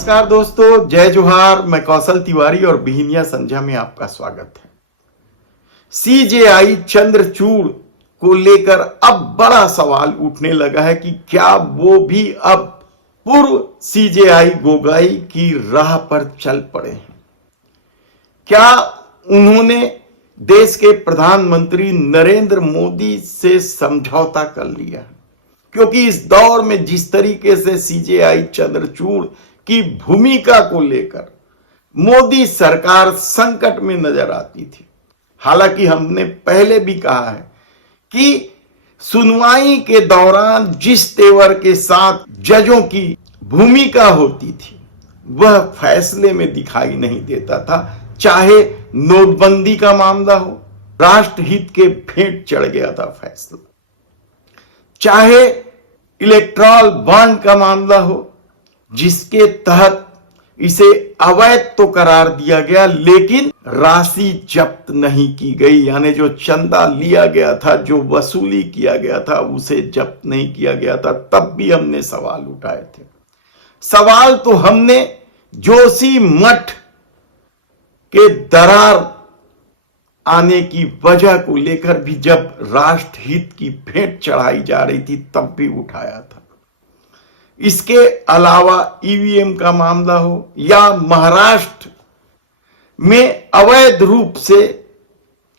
नमस्कार दोस्तों, जय जोहार। मैं कौशल तिवारी और बिहिनिया संध्या में आपका स्वागत है। सीजेआई चंद्रचूड़ को लेकर अब बड़ा सवाल उठने लगा है कि क्या वो भी अब पूर्व सीजेआई गोगोई की राह पर चल पड़े हैं। क्या उन्होंने देश के प्रधानमंत्री नरेंद्र मोदी से समझौता कर लिया? क्योंकि इस दौर में जिस तरीके से सीजेआई चंद्रचूड़ की भूमिका को लेकर मोदी सरकार संकट में नजर आती थी। हालांकि हमने पहले भी कहा है कि सुनवाई के दौरान जिस तेवर के साथ जजों की भूमिका होती थी वह फैसले में दिखाई नहीं देता था। चाहे नोटबंदी का मामला हो, राष्ट्रहित के भेंट चढ़ गया था फैसला, चाहे इलेक्ट्रल बॉन्ड का मामला हो जिसके तहत इसे अवैध तो करार दिया गया लेकिन राशि जब्त नहीं की गई, यानी जो चंदा लिया गया था, जो वसूली किया गया था, उसे जब्त नहीं किया गया था। तब भी हमने सवाल उठाए थे। सवाल तो हमने जोशी मठ के दरार आने की वजह को लेकर भी, जब राष्ट्रहित की भेंट चढ़ाई जा रही थी, तब भी उठाया था। इसके अलावा ईवीएम का मामला हो या महाराष्ट्र में अवैध रूप से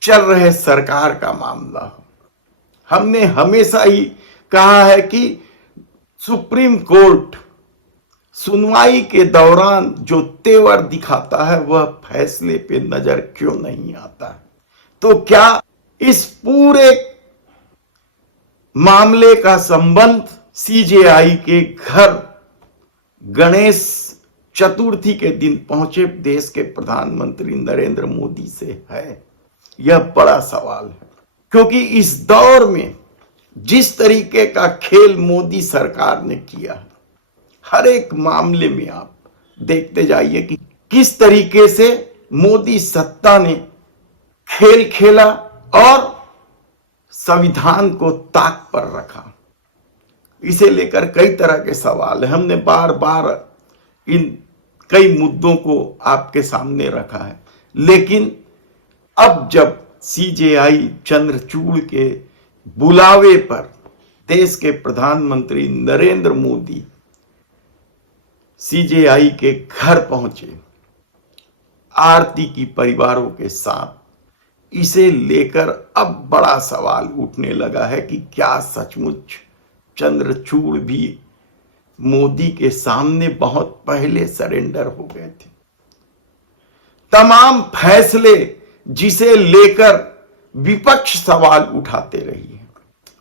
चल रहे सरकार का मामला हो, हमने हमेशा ही कहा है कि सुप्रीम कोर्ट सुनवाई के दौरान जो तेवर दिखाता है वह फैसले पे नजर क्यों नहीं आता है। तो क्या इस पूरे मामले का संबंध सीजेआई के घर गणेश चतुर्थी के दिन पहुंचे देश के प्रधानमंत्री नरेंद्र मोदी से है? यह बड़ा सवाल है, क्योंकि इस दौर में जिस तरीके का खेल मोदी सरकार ने किया है, हर एक मामले में आप देखते जाइए कि किस तरीके से मोदी सत्ता ने खेल खेला और संविधान को ताक पर रखा। इसे लेकर कई तरह के सवाल है। हमने बार बार इन कई मुद्दों को आपके सामने रखा है, लेकिन अब जब सीजेआई चंद्रचूड़ के बुलावे पर देश के प्रधानमंत्री नरेंद्र मोदी सीजेआई के घर पहुंचे आरती की परिवारों के साथ, इसे लेकर अब बड़ा सवाल उठने लगा है कि क्या सचमुच चंद्रचूड़ भी मोदी के सामने बहुत पहले सरेंडर हो गए थे। तमाम फैसले जिसे लेकर विपक्ष सवाल उठाते रही है,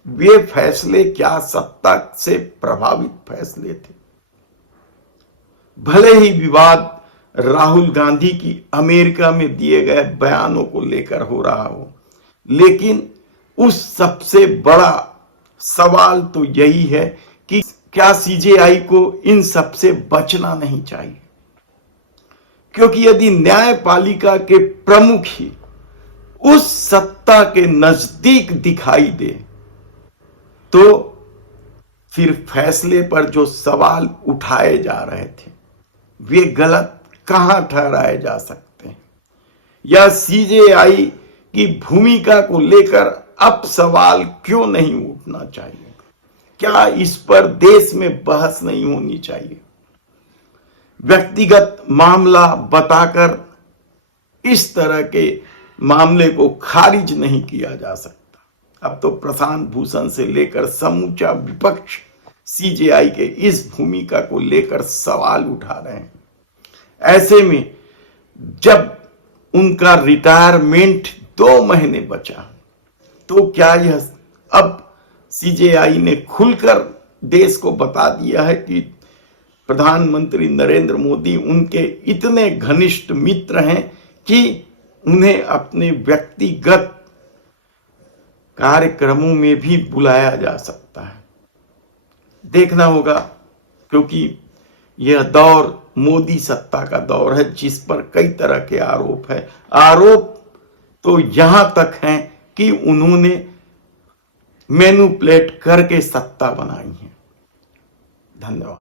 वे फैसले क्या सत्ता से प्रभावित फैसले थे? भले ही विवाद राहुल गांधी की अमेरिका में दिए गए बयानों को लेकर हो रहा हो, लेकिन उस सबसे बड़ा सवाल तो यही है कि क्या सीजेआई को इन सब से बचना नहीं चाहिए? क्योंकि यदि न्यायपालिका के प्रमुख ही उस सत्ता के नजदीक दिखाई दे तो फिर फैसले पर जो सवाल उठाए जा रहे थे वे गलत कहां ठहराए जा सकते हैं? या सीजेआई की भूमिका को लेकर अब सवाल क्यों नहीं उठना चाहिए? क्या इस पर देश में बहस नहीं होनी चाहिए? व्यक्तिगत मामला बताकर इस तरह के मामले को खारिज नहीं किया जा सकता। अब तो प्रशांत भूषण से लेकर समूचा विपक्ष सीजेआई के इस भूमिका को लेकर सवाल उठा रहे हैं। ऐसे में जब उनका रिटायरमेंट 2 महीने बचा, तो क्या यह अब सीजेआई ने खुलकर देश को बता दिया है कि प्रधानमंत्री नरेंद्र मोदी उनके इतने घनिष्ठ मित्र हैं कि उन्हें अपने व्यक्तिगत कार्यक्रमों में भी बुलाया जा सकता है? देखना होगा, क्योंकि यह दौर मोदी सत्ता का दौर है जिस पर कई तरह के आरोप है। आरोप तो यहां तक हैं कि उन्होंने मैनिपुलेट करके सत्ता बनाई है। धन्यवाद।